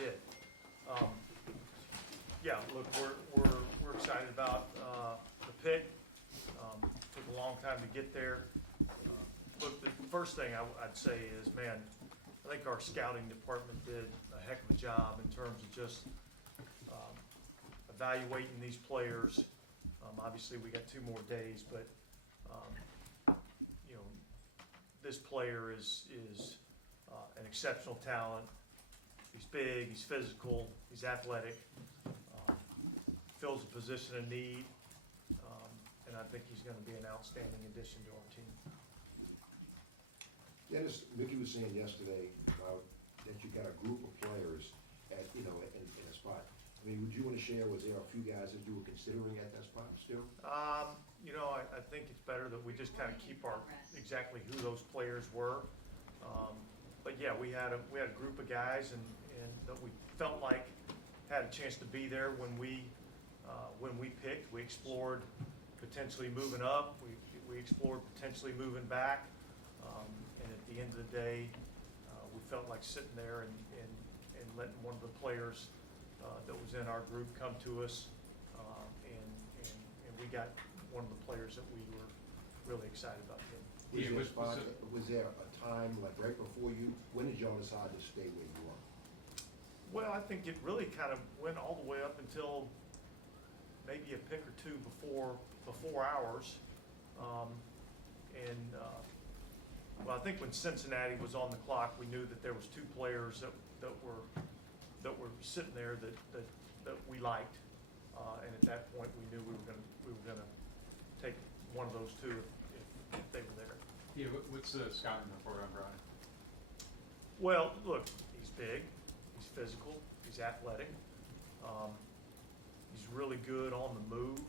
did. Um, Yeah, look, we're excited about the pick. Took a long time to get there. Look, the first thing I'd say is, man, I think our scouting department did a heck of a job in terms of just evaluating these players. Obviously, we got 2 more days, but you know, this player is an exceptional talent. He's big, he's physical, he's athletic, fills a position of need, and I think he's going to be an outstanding addition to our team. Dennis, Mickey was saying yesterday about that you got a group of players at, in a spot. I mean, would you want to share, was there a few guys that you were considering at that spot still? I think it's better that we just kind of keep our, exactly who those players were. But yeah, we had a group of guys and that we felt like had a chance to be there when we picked. We explored potentially moving up. We explored potentially moving back. And at the end of the day, we felt like sitting there and letting one of the players that was in our group come to us. And we got one of the players that we were really excited about getting. Was there a time, like right before you, when did y'all decide to stay where you are? Well, I think it really kind of went all the way up until maybe a pick or two before ours. Well, I think when Cincinnati was on the clock, we knew that there was 2 players that were sitting there that we liked, and at that point we knew we were gonna take one of those 2 if they were there. Yeah, what's the scouting report on Brian? Well, look, he's big, he's physical, he's athletic, he's really good on the move.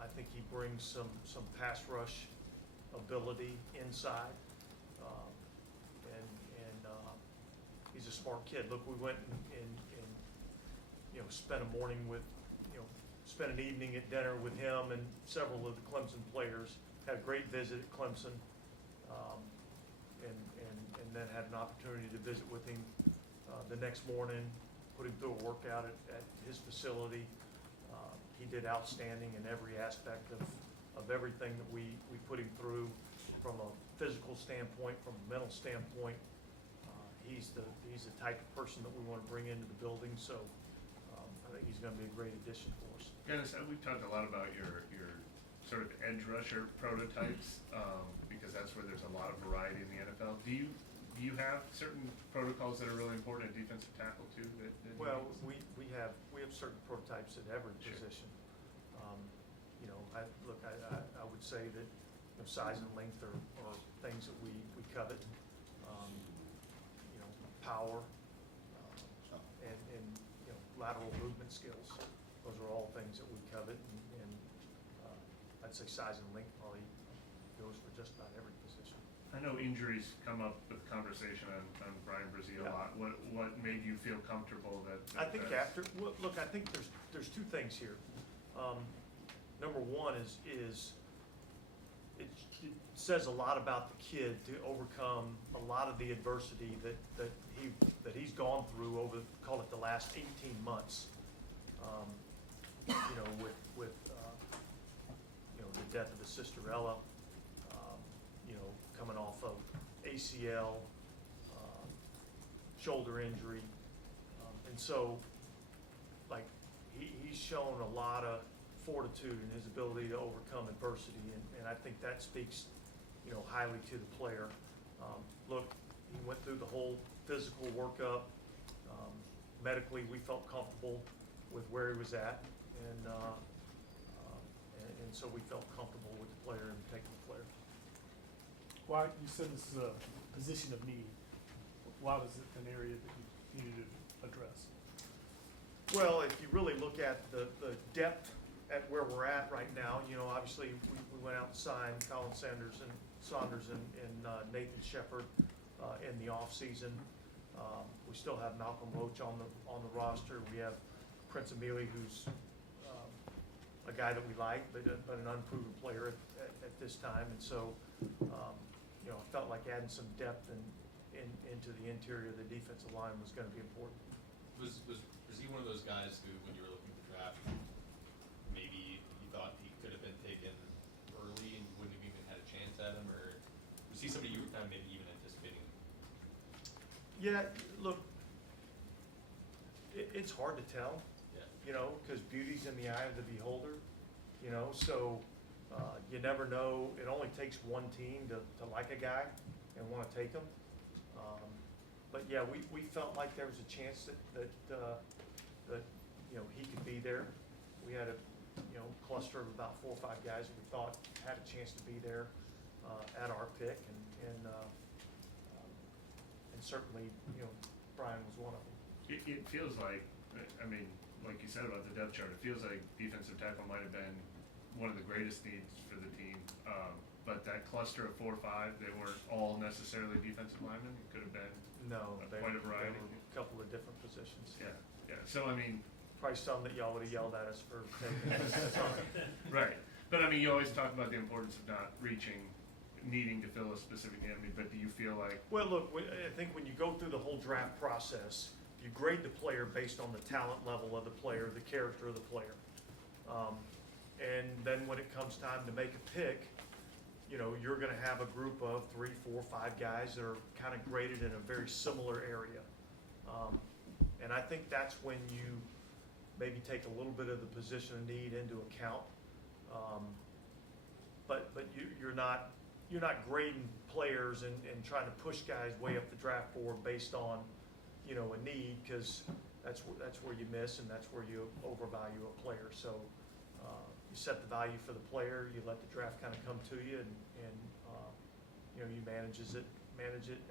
I think he brings some pass rush ability inside, and he's a smart kid. Look, we went and spent a morning with, spent an evening at dinner with him and several of the Clemson players. Had a great visit at Clemson, and then had an opportunity to visit with him the next morning, put him through a workout at his facility. He did outstanding in every aspect of everything that we put him through, from a physical standpoint, from a mental standpoint. He's the type of person that we want to bring into the building, so I think he's going to be a great addition for us. Dennis, we've talked a lot about your sort of edge rusher prototypes, because that's where there's a lot of variety in the NFL. Do you have certain protocols that are really important at defensive tackle too? Well, we have certain prototypes at every position. I would say that size and length are things that we covet. Power and lateral movement skills. Those are all things that we covet, and I'd say size and length probably goes for just about every position. I know injuries come up with conversation on Bryan Bresee a lot. What made you feel comfortable that? I think I think there's 2 things here. Number one is it says a lot about the kid to overcome a lot of the adversity that he's gone through over, call it, the last 18 months. With the death of his sister Ella, coming off of ACL, shoulder injury, and so like he's shown a lot of fortitude in his ability to overcome adversity, and I think that speaks highly to the player. Look, he went through the whole physical workup. Medically, we felt comfortable with where he was at, and so we felt comfortable with the player and taking the player. Why, you said this is a position of need. Why was it an area that you needed to address? Well, if you really look at the depth at where we're at right now, obviously we went out and signed Colin Saunders and Nathan Shepard in the offseason. We still have Malcolm Roach on the roster. We have Prince Emili, who's a guy that we like, but an unproven player at this time. And so, I felt like adding some depth into the interior of the defensive line was gonna be important. Was he one of those guys who, when you were looking at the draft, maybe you thought he could have been taken early and you wouldn't have even had a chance at him, or was he somebody you were kind of maybe even anticipating? Yeah, look, it's hard to tell, Yeah. you know, because beauty's in the eye of the beholder, you know, so you never know. It only takes one team to like a guy and want to take him. But yeah, we felt like there was a chance that you know, he could be there. We had a, you know, cluster of about 4 or 5 guys that we thought had a chance to be there at our pick, and certainly, you know, Brian was one of them. It feels like, I mean, like you said about the depth chart, it feels like defensive tackle might have been one of the greatest needs for the team. But that cluster of 4 or 5, they weren't all necessarily defensive linemen. It could have been, No, Quite a there variety. were a couple of different positions. yeah. So, I mean, Probably some that y'all would have yelled at us for taking. That's all right. right. But I mean, you always talk about the importance of not needing to fill a specific need. I mean, but do you feel like, Well, look, I think when you go through the whole draft process, you grade the player based on the talent level of the player, the character of the player. And then when it comes time to make a pick, you know, you're gonna have a group of 3, 4, 5 guys that are kind of graded in a very similar area. And I think that's when you maybe take a little bit of the position of need into account. But you're not grading players and trying to push guys way up the draft board based on, you know, a need, because that's where you miss, and that's where you overvalue a player. So you set the value for the player, you let the draft kind of come to you, and you know, you manage it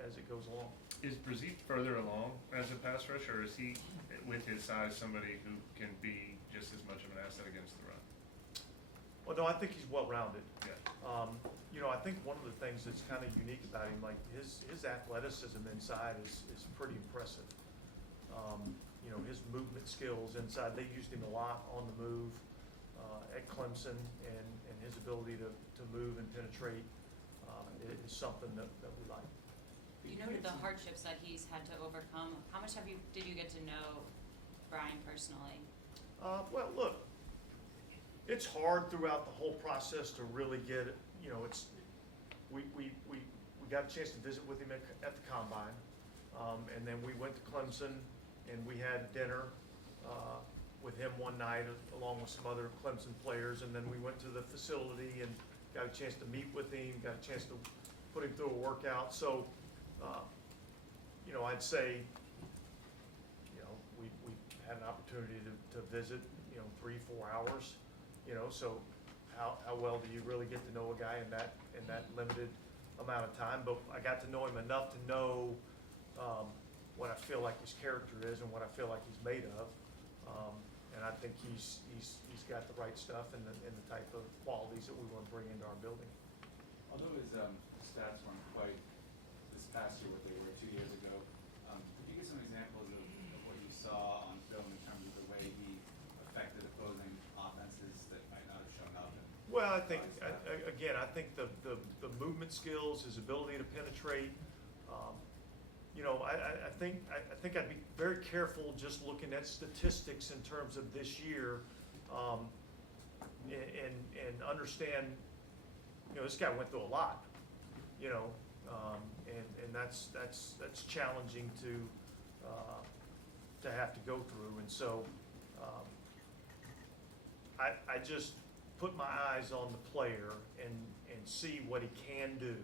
as it goes along. is Brzee further along as a pass rusher, or is he, with his size, somebody who can be just as much of an asset against the run? Well, no, I think he's well-rounded. Yeah. You know, I think one of the things that's kind of unique about him, like his athleticism inside is pretty impressive. You know, his movement skills inside, they used him a lot on the move at Clemson, and his ability to move and penetrate is something that we like. You noted the hardships that he's had to overcome. How much did you get to know Brian personally? Well, look, it's hard throughout the whole process to really get it. You know, we got a chance to visit with him at the combine, and then we went to Clemson and we had dinner with him one night along with some other Clemson players, and then we went to the facility and got a chance to meet with him, got a chance to put him through a workout. So, you know, I'd say, you know, we had an opportunity to visit, you know, 3-4 hours, you know, so how well do you really get to know a guy in that limited amount of time? But I got to know him enough to know what I feel like his character is and what I feel like he's made of. And I think he's got the right stuff and the type of qualities that we want to bring into our building. Although his stats weren't quite this past year what they were 2 years ago, could you give some examples of what you saw on film in terms of the way he affected opposing offenses that might not have shown up? Well, I think, again, I think the movement skills, his ability to penetrate, you know, I think I'd be very careful just looking at statistics in terms of this year, and understand, you know, this guy went through a lot, you know, and that's challenging to have to go through, and so I just put my eyes on the player and see what he can do,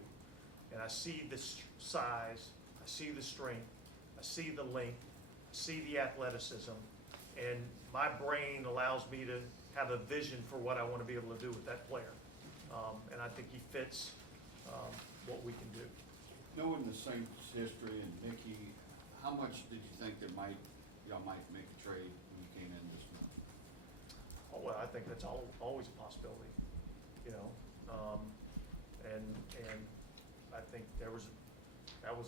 and I see the size, I see the strength, I see the length, I see the athleticism, and my brain allows me to have a vision for what I want to be able to do with that player. And I think he fits what we can do. Knowing the Saints' history and Mickey, how much did you think that y'all might make a trade when you came in this month? Oh, well, I think that's always a possibility, you know. And I think that was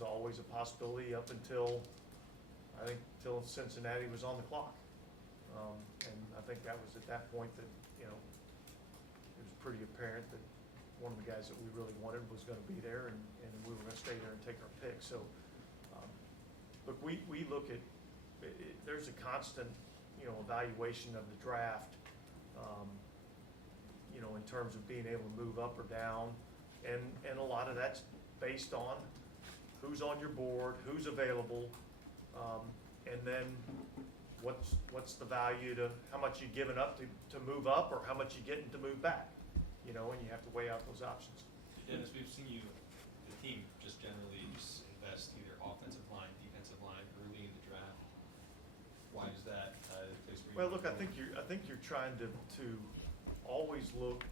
always a possibility up until Cincinnati was on the clock. And I think that was at that point that, you know, it was pretty apparent that one of the guys that we really wanted was gonna be there, and we were gonna stay there and take our pick. So look, we look at, there's a constant, you know, evaluation of the draft, you know, in terms of being able to move up or down. And a lot of that's based on who's on your board, who's available, and then what's the value to, how much you giving up to move up, or how much you getting to move back, you know, and you have to weigh out those options. Dennis, we've seen you, the team just generally just invest either offensive line, defensive line early in the draft. Why is that the place where you? Well, wanna look, I go? think you're trying to always look,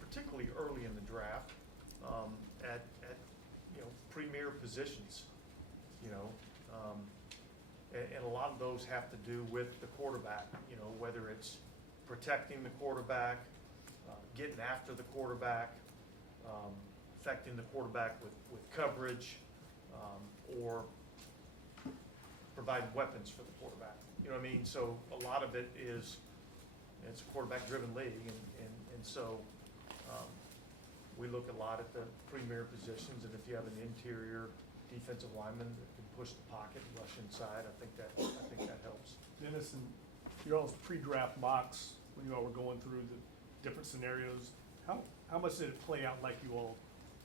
particularly early in the draft, at, you know, premier positions, you know. And a lot of those have to do with the quarterback, you know, whether it's protecting the quarterback, getting after the quarterback, affecting the quarterback with coverage, or providing weapons for the quarterback. You know what I mean? So a lot of it is, it's a quarterback-driven league, and so we look a lot at the premier positions, and if you have an interior defensive lineman that can push the pocket and rush inside, I think that helps. Dennis, and your all's pre-draft mocks, when you all were going through the different scenarios, how much did it play out like you all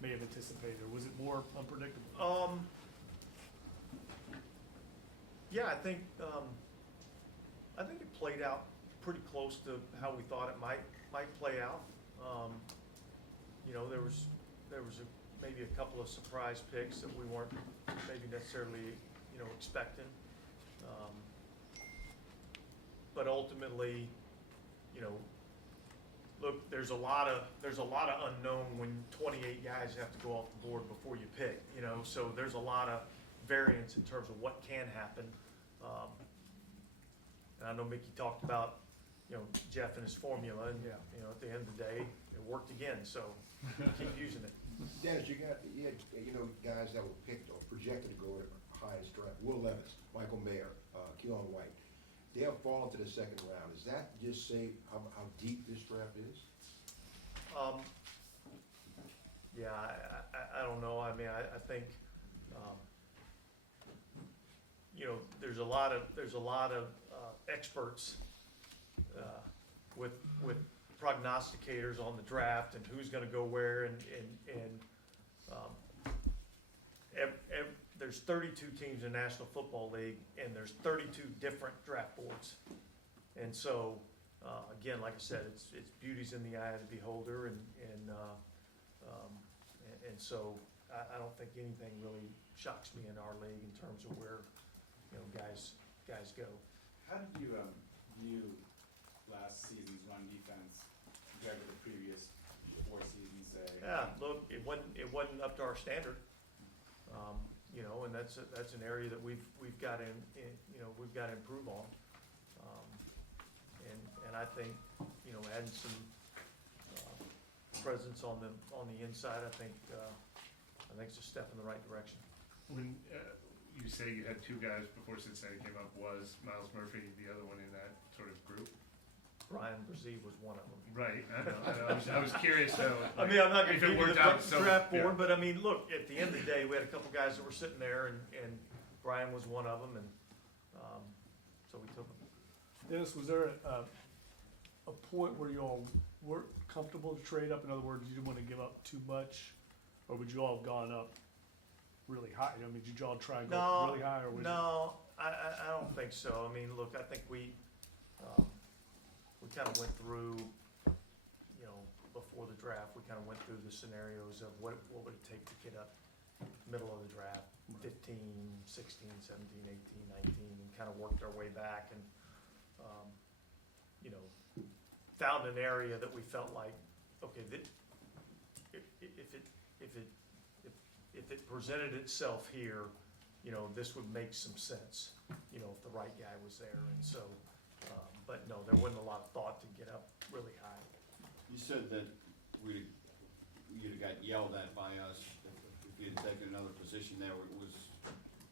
may have anticipated, or was it more unpredictable? Yeah, I think it played out pretty close to how we thought it might play out. You know, there was maybe a couple of surprise picks that we weren't maybe necessarily, you know, expecting. But ultimately, you know, look, there's a lot of unknown when 28 guys have to go off the board before you pick, you know, so there's a lot of variance in terms of what can happen. And I know Mickey talked about, you know, Jeff and his formula, and, Yeah. you know, at the end of the day, it worked again, so keep using it. Dennis, you had, you know, guys that were picked or projected to go at highest draft, Will Levis, Michael Mayer, Keelan White. They have fallen to the second round. Does that just say how deep this draft is? Yeah, I don't know, I mean, I think, you know, there's a lot of experts, with prognosticators on the draft and who's gonna go where, and there's 32 teams in the National Football League, and there's 32 different draft boards. And so, again, like I said, it's beauty's in the eye of the beholder, and so I don't think anything really shocks me in our league in terms of where, you know, guys go. How did you view last season's run defense compared to the previous 4 seasons, say? Yeah, look, it wasn't up to our standard. You know, and that's an area that we've got to improve on. And I think, you know, adding some presence on the inside, I think it's a step in the right direction. When you say you had 2 guys before Cincinnati came up, was Miles Murphy the other one in that sort of group? Brian Brzee was one of them. Right, I know. I was curious though. I mean, I'm not gonna if it give you worked the out so- draft yeah. board, but I mean, look, at the end of the day, we had a couple guys that were sitting there, and Brian was one of them, and so we took him. Dennis, was there a point where you all weren't comfortable to trade up? In other words, you didn't want to give up too much, or would you all have gone up really high? I mean, did you all try and go up really high, or was No, I don't think so. I mean, look, I think we kind of went through, you know, before the draft, we kind of went through the scenarios of what would it take to get up middle of the draft, 15, 16, 17, 18, 19, and kind of worked our way back, and, you know, found an area that we felt like, okay, if it presented itself here, you know, this would make some sense, you know, if the right guy was there, and so, but no, there wasn't a lot of thought to get up really high. You said that you'd have got yelled at by us if you had taken another position there. Was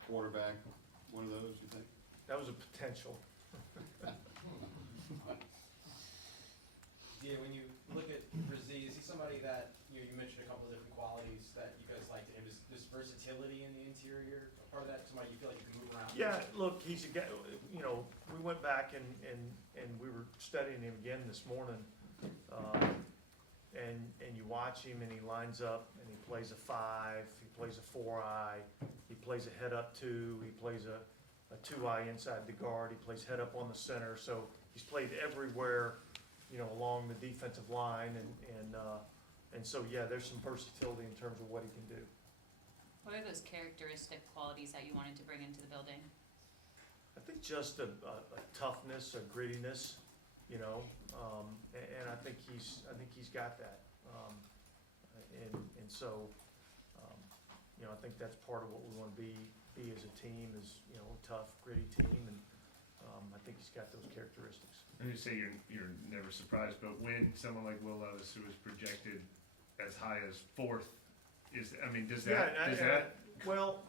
quarterback one of those, you think? That was a potential. Yeah, when you look at Brzee, is he somebody that, you know, you mentioned a couple of different qualities that you guys liked in him, just versatility in the interior, part of that, somebody you feel like you can move around? Yeah, look, he's a guy, you know, we went back and we were studying him again this morning. And you watch him and he lines up and he plays a 5, he plays a 4-eye, he plays a head up 2, he plays a 2-eye inside the guard, he plays head up on the center. So he's played everywhere, you know, along the defensive line and so, yeah, there's some versatility in terms of what he can do. What are those characteristic qualities that you wanted to bring into the building? I think just a toughness, a grittiness, you know, and I think he's got that. And so, you know, I think that's part of what we want to be as a team is, you know, a tough, gritty team, and I think he's got those characteristics. And you say you're never surprised, but when someone like Will Levis, who is projected as high as 4th, does that Well,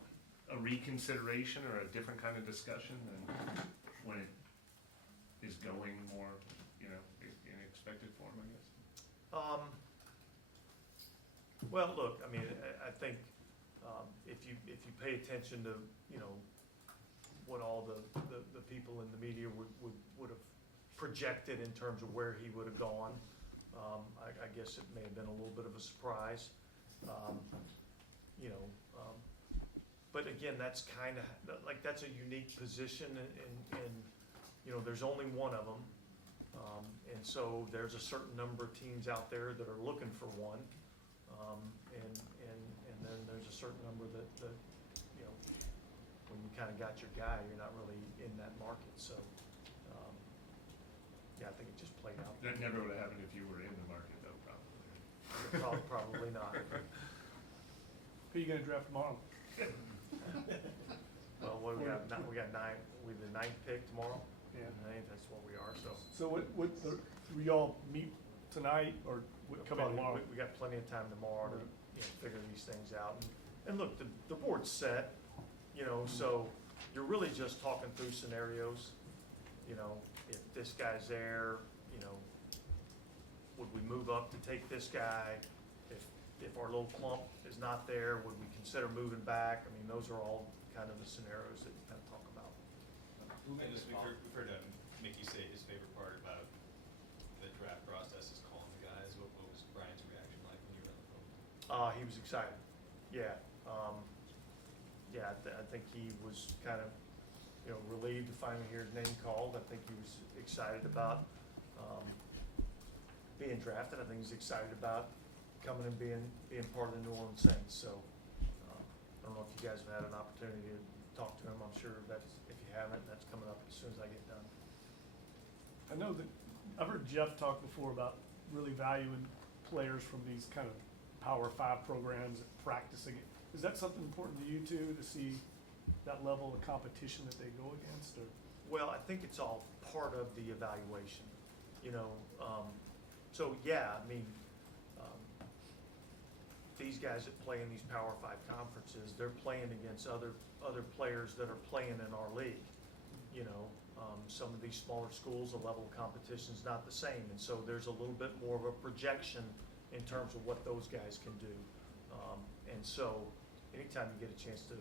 a reconsideration or a different kind of discussion than when it is going more, you know, in expected form, I guess? Well, look, I mean, I think if you pay attention to, you know, what all the people in the media would have projected in terms of where he would have gone, I guess it may have been a little bit of a surprise. You know, but again, that's kind of, like, that's a unique position and, you know, there's only one of them. And so there's a certain number of teams out there that are looking for one. And then there's a certain number that, you know, when you kind of got your guy, you're not really in that market. So, yeah, I think it just played out. That never would have happened if you were in the market, though, probably. Probably not. Who are you gonna draft tomorrow? Well, what do we got? We got 9. We the 9th pick tomorrow. Yeah. 9th. That's what we are. So. So what, we all meet tonight or come out tomorrow? We got plenty of time tomorrow to, you know, figure these things out. And look, the board's set, you know, so you're really just talking through scenarios. You know, if this guy's there, you know, would we move up to take this guy? If our little clump is not there, would we consider moving back? I mean, those are all kind of the scenarios that you kind of talk about. Who And made this, this we've call? heard Mickey say his favorite part about the draft process is calling the guys. What was Brian's reaction like when you were on the phone? He was excited. Yeah. I think he was kind of, you know, relieved to finally hear his name called. I think he was excited about being drafted. I think he's excited about coming and being part of the New Orleans Saints. So I don't know if you guys have had an opportunity to talk to him. I'm sure that's, if you haven't, that's coming up as soon as I get done. I know that, I've heard Jeff talk before about really valuing players from these kind of Power 5 programs and practicing it. Is that something important to you too, to see that level of competition that they go against, or? Well, I think it's all part of the evaluation, you know. So yeah, I mean, these guys that play in these Power 5 conferences, they're playing against other players that are playing in our league. You know, some of these smaller schools, the level of competition is not the same, and so there's a little bit more of a projection in terms of what those guys can do. And so, anytime you get a chance to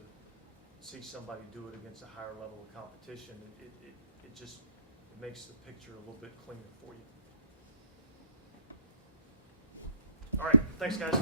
see somebody do it against a higher level of competition, it just makes the picture a little bit cleaner for you. All right, thanks, guys.